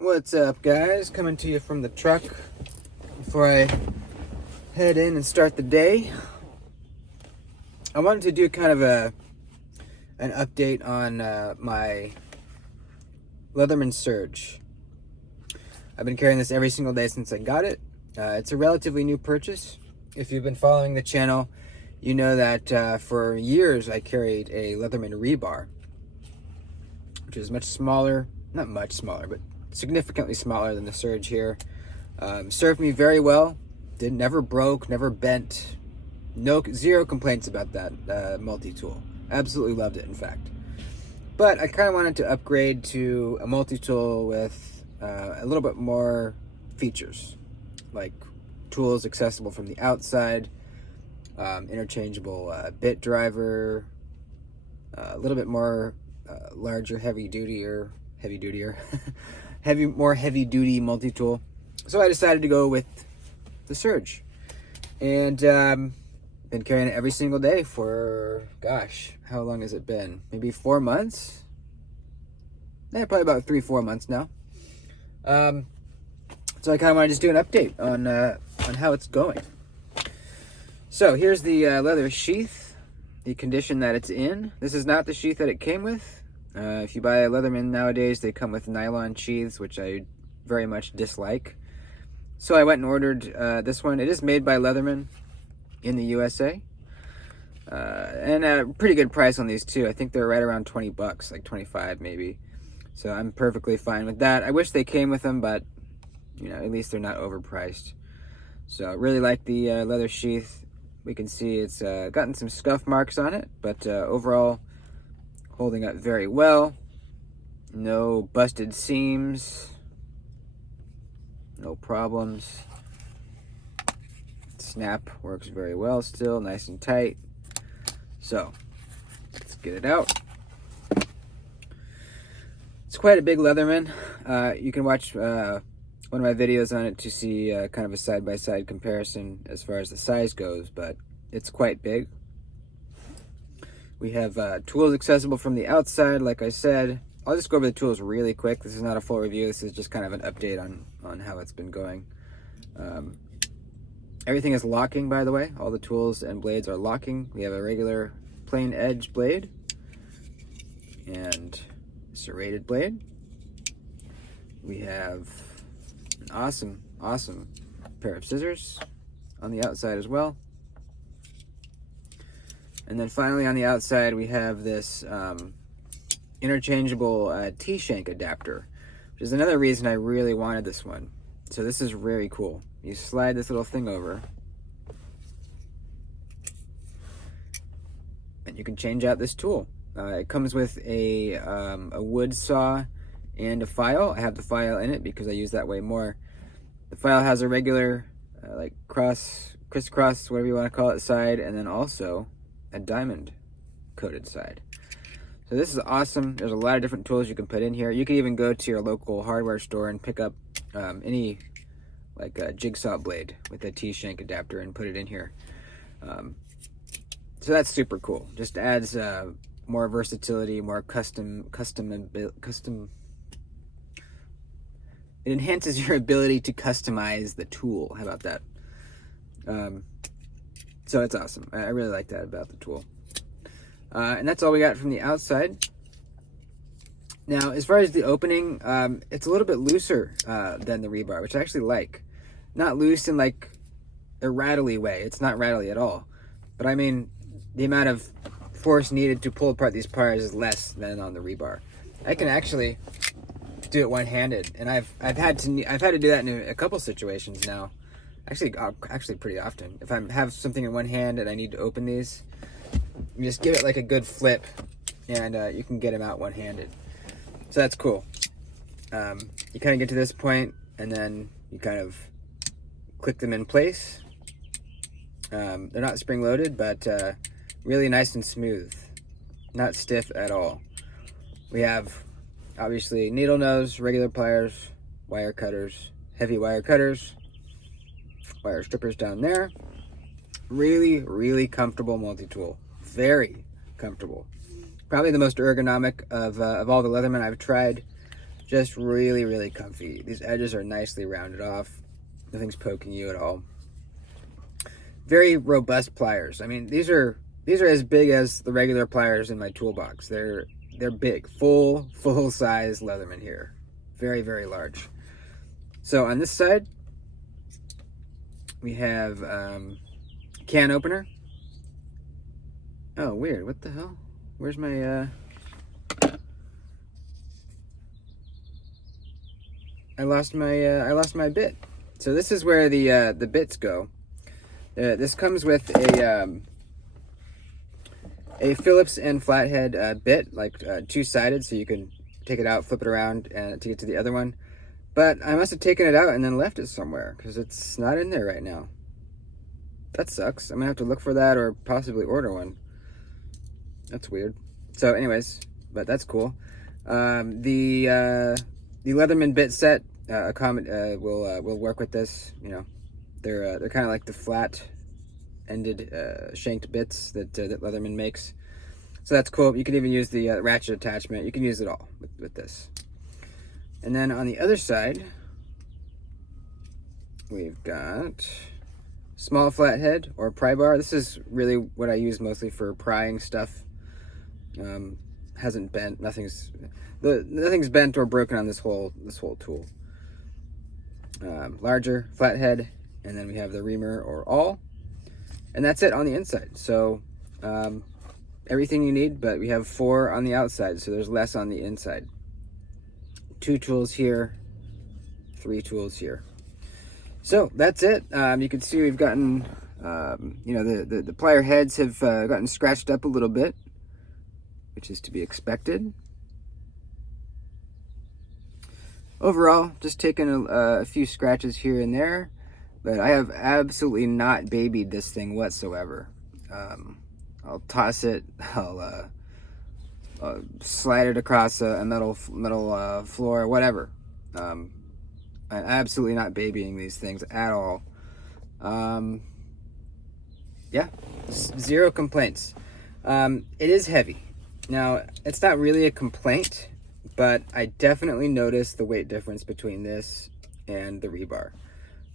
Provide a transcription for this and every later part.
What's up, guys? Coming to you from the truck before I head in and start the day. I wanted to do kind of an update on my Leatherman Surge. I've been carrying this every single day since I got it. It's a relatively new purchase. If you've been following the channel, you know that for years I carried a Leatherman rebar, which is much smaller, not much smaller, but significantly smaller than the Surge here. Served me very well. Never broke, never bent. Zero complaints about that multi-tool. Absolutely loved it, in fact. But I kind of wanted to upgrade to a multi-tool with a little bit more features, like tools accessible from the outside, interchangeable bit driver, a little bit more larger, heavy-duty multi-tool. So I decided to go with the Surge, and been carrying it every single day for, gosh, how long has it been? Maybe 4 months? Yeah, probably about 3-4 months now. So I kind of want to just do an update on how it's going. So here's the leather sheath, the condition that it's in. This is not the sheath that it came with. If you buy a Leatherman nowadays, they come with nylon sheaths, which I very much dislike. So I went and ordered this one. It is made by Leatherman in the USA. And a pretty good price on these too. I think they're right around 20 bucks, like 25 maybe. So I'm perfectly fine with that. I wish they came with them, but you know, at least they're not overpriced. So I really like the leather sheath. We can see it's gotten some scuff marks on it, but overall holding up very well. No busted seams. No problems. Snap works very well still, nice and tight. So let's get it out. It's quite a big Leatherman. You can watch one of my videos on it to see kind of a side-by-side comparison as far as the size goes, but it's quite big. We have tools accessible from the outside, like I said. I'll just go over the tools really quick. This is not a full review. This is just kind of an update on how it's been going. Everything is locking, by the way. All the tools and blades are locking. We have a regular plain edge blade and serrated blade. We have an awesome pair of scissors on the outside as well. And then finally on the outside we have this interchangeable T-shank adapter, which is another reason I really wanted this one. So this is very cool. You slide this little thing over and you can change out this tool. It comes with a wood saw and a file. I have the file in it because I use that way more. The file has a regular like crisscross, whatever you want to call it, side, and then also a diamond coated side. So this is awesome. There's a lot of different tools you can put in here. You can even go to your local hardware store and pick up any like a jigsaw blade with a T-shank adapter and put it in here. So that's super cool. Just adds more versatility, more custom. It enhances your ability to customize the tool. How about that? So it's awesome. I really like that about the tool. And that's all we got from the outside. Now, as far as the opening, it's a little bit looser than the rebar, which I actually like. Not loose in like a rattly way. It's not rattly at all. But I mean, the amount of force needed to pull apart these pliers is less than on the rebar. I can actually do it one-handed, and I've had to do that in a couple situations now. Actually pretty often. If I have something in one hand and I need to open these, you just give it like a good flip, and you can get them out one-handed. So that's cool. You kind of get to this point, and then you kind of click them in place. They're not spring-loaded, but really nice and smooth. Not stiff at all. We have, obviously, needle nose, regular pliers, wire cutters, heavy wire cutters, wire strippers down there. Really comfortable multi-tool. Very comfortable. Probably the most ergonomic of all the Leatherman I've tried. Just really, really comfy. These edges are nicely rounded off. Nothing's poking you at all. Very robust pliers. I mean, these are as big as the regular pliers in my toolbox. They're big, full size Leatherman here. Very, very large. So on this side, we have can opener. Oh, weird. What the hell? Where's my I lost my bit. So this is where the bits go. This comes with a Phillips and flathead bit, like two-sided, so you can take it out, flip it around, and to get to the other one. But I must have taken it out and then left it somewhere because it's not in there right now. That sucks. I'm gonna have to look for that or possibly order one. That's weird. So, anyways, but that's cool. The Leatherman bit set will work with this. You know, they're kind of like the flat-ended shanked bits that Leatherman makes. So that's cool. You can even use the ratchet attachment. You can use it all with this. And then on the other side, we've got small flathead or pry bar. This is really what I use mostly for prying stuff. Hasn't bent. Nothing's bent or broken on this whole tool. Larger flathead, and then we have the reamer or awl, and that's it on the inside. So everything you need, but we have 4 on the outside, so there's less on the inside. 2 tools here, 3 tools here. So that's it. You can see we've gotten, you know, the plier heads have gotten scratched up a little bit, which is to be expected. Overall, just taking a few scratches here and there, but I have absolutely not babied this thing whatsoever. I'll toss it, I'll slide it across a metal floor, whatever. I'm absolutely not babying these things at all. Yeah, 0 complaints. It is heavy. Now, it's not really a complaint, but I definitely notice the weight difference between this and the rebar.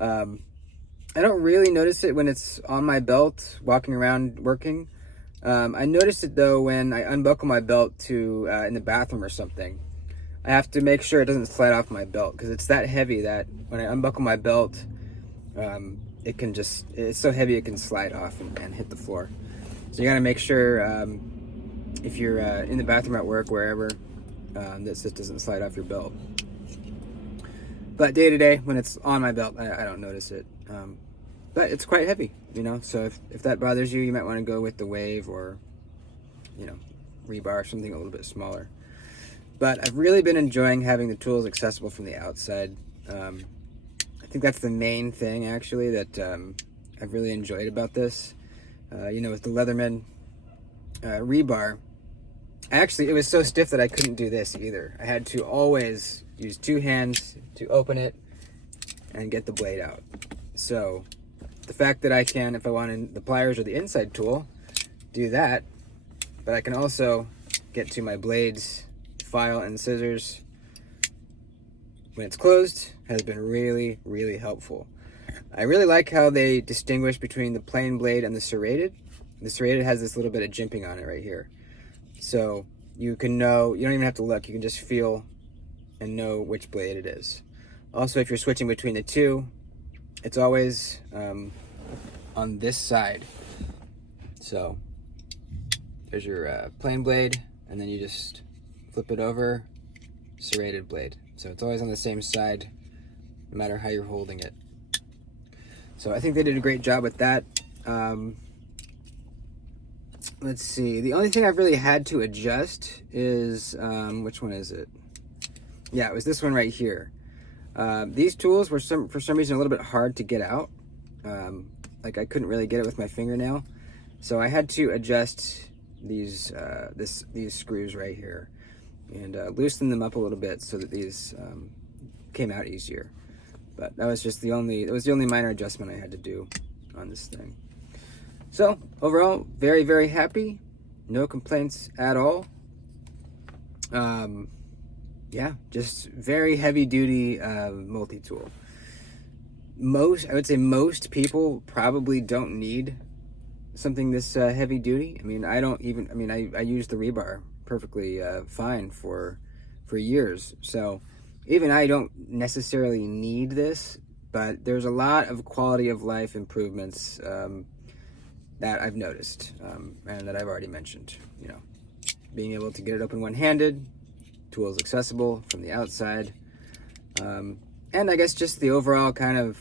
I don't really notice it when it's on my belt, walking around working. I notice it though when I unbuckle my belt to in the bathroom or something. I have to make sure it doesn't slide off my belt because it's that heavy that when I unbuckle my belt, it's so heavy it can slide off and hit the floor. So you gotta make sure if you're in the bathroom at work, wherever, that just doesn't slide off your belt. But day to day, when it's on my belt, I don't notice it. But it's quite heavy, you know, so if that bothers you, you might want to go with the Wave or, you know, rebar, something a little bit smaller. But I've really been enjoying having the tools accessible from the outside. I think that's the main thing, actually, that I've really enjoyed about this. You know, with the Leatherman rebar, actually, it was so stiff that I couldn't do this either. I had to always use 2 hands to open it and get the blade out. So the fact that I can, if I wanted the pliers or the inside tool, do that, but I can also get to my blades, file, and scissors when it's closed has been really, really helpful. I really like how they distinguish between the plain blade and the serrated. The serrated has this little bit of jimping on it right here. So you can know, you don't even have to look, you can just feel and know which blade it is. Also, if you're switching between the two, it's always on this side. So there's your plain blade, and then you just flip it over, serrated blade. So it's always on the same side, no matter how you're holding it. So I think they did a great job with that. Let's see. The only thing I've really had to adjust is, which one is it? Yeah, it was this one right here. These tools were for some reason a little bit hard to get out. Like I couldn't really get it with my fingernail. So I had to adjust these screws right here and loosen them up a little bit so that these came out easier. But that was just the only minor adjustment I had to do on this thing. So overall, very, very happy. No complaints at all. yeah, just very heavy duty multi-tool. I would say most people probably don't need something this heavy duty. I mean, I use the rebar perfectly fine for years. So even I don't necessarily need this, but there's a lot of quality of life improvements that I've noticed and that I've already mentioned. You know, being able to get it open one-handed, tools accessible from the outside, and I guess just the overall kind of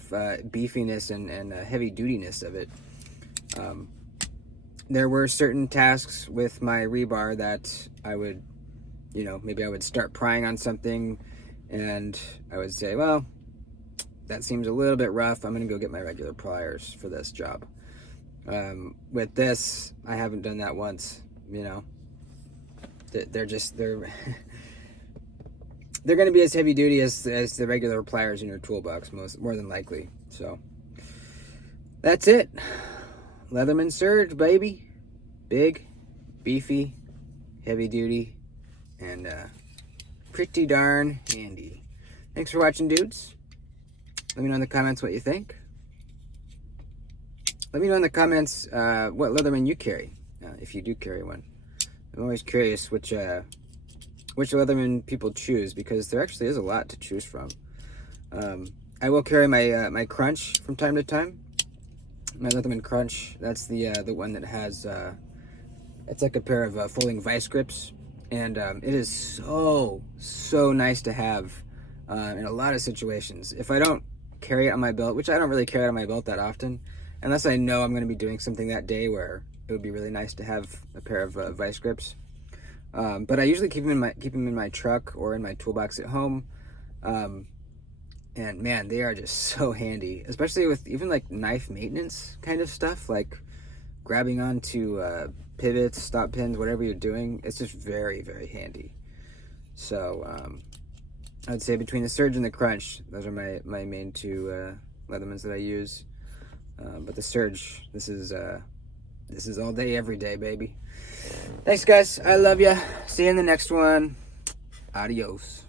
beefiness and heavy dutiness of it. There were certain tasks with my rebar that I would, maybe I would start prying on something and I would say, well, that seems a little bit rough. I'm going to go get my regular pliers for this job. With this, I haven't done that once, They're they're going to be as heavy duty as the regular pliers in your toolbox, more than likely. So that's it. Leatherman Surge, baby. Big, beefy, heavy duty, and pretty darn handy. Thanks for watching, dudes. Let me know in the comments what you think. Let me know in the comments what Leatherman you carry, if you do carry one. I'm always curious which Leatherman people choose, because there actually is a lot to choose from. I will carry my Crunch from time to time. My Leatherman Crunch, that's the one that has, it's like a pair of folding vice grips, and it is so nice to have in a lot of situations. If I don't carry it on my belt, which I don't really carry it on my belt that often, unless I know I'm going to be doing something that day where it would be really nice to have a pair of vice grips. But I usually keep them in my truck or in my toolbox at home. And man, they are just so handy, especially with even like knife maintenance kind of stuff, like grabbing onto pivots, stop pins, whatever you're doing. It's just very, very handy. So I would say between the Surge and the Crunch, those are my main two Leathermans that I use. But the Surge, this is all day, every day, baby. Thanks, guys. I love ya. See you in the next one. Adios.